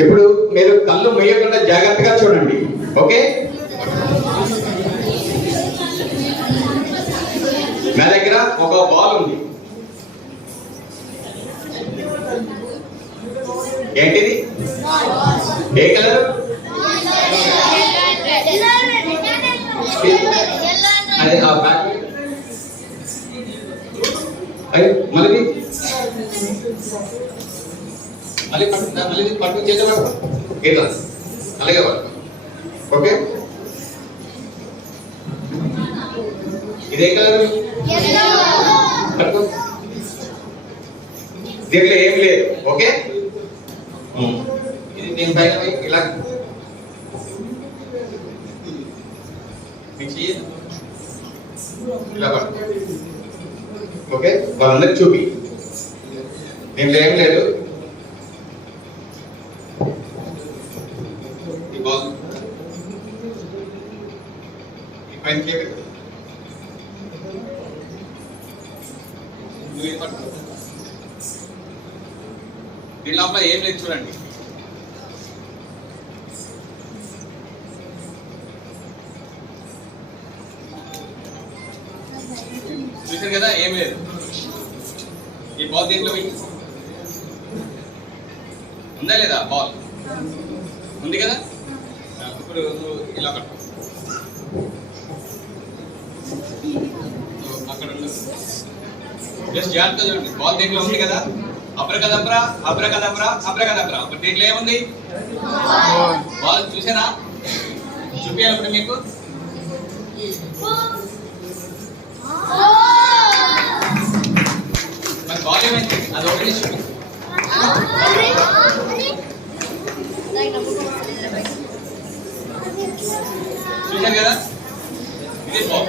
ఇప్పుడు మీరు కళ్ళు మూయకుండా జాగ్రత్తగా చూడండి. ఓకే, నా దగ్గర ఒక బాల్ ఉంది. ఏంటిది? ఏ కలర్? అదే ఆ బ్యాక్. మళ్ళీ మళ్ళీ పట్టు చేసే పట్టు ఇట్లా అలాగే పట్టు. ఓకే, ఇదే కలర్ పట్టు. దీంట్లో ఏం లేదు. ఓకే, ఇది దీని పైన ఇలా ఇలా పట్టు. ఓకే, వాళ్ళందరికి చూపి. దీంట్లో ఏం లేదు. దీని లోపల ఏం లేదు చూడండి. చూసారు కదా, ఏం లేదు. ఈ బాల్ దీంట్లో ఉందా లేదా? బాల్ ఉంది కదా. ఇప్పుడు ఇలా పట్టు. అక్కడ జస్ట్ జాగ్రత్తగా చూడండి. బాల్ దీంట్లో ఉంది కదా. Abracadabra abracadabra abracadabra. ఇప్పుడు దీంట్లో ఏముంది? బాల్ చూసారా? చూపించాలి ఇప్పుడు మీకు. మరి బాల్ ఏమైంది? అది ఒకటి చూపి. చూశారు కదా, ఇది బాల్.